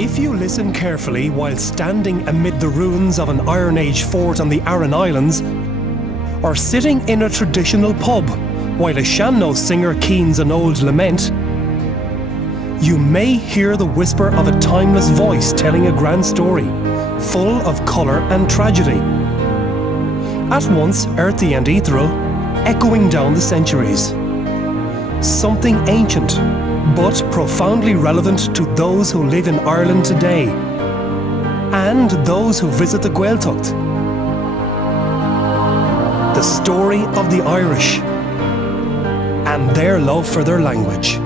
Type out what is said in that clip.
If you listen carefully while standing amid the ruins of an Iron Age fort on the Aran Islands, or sitting in a traditional pub while a sean-nós singer keens an old lament, you may hear the whisper of a timeless voice telling a grand story, full of colour and tragedy. At once earthy and ethereal, echoing down the centuries. Something ancient, but profoundly relevant to those who live in Ireland today, and those who visit the Gaeltacht. The story of the Irish, and their love for their language.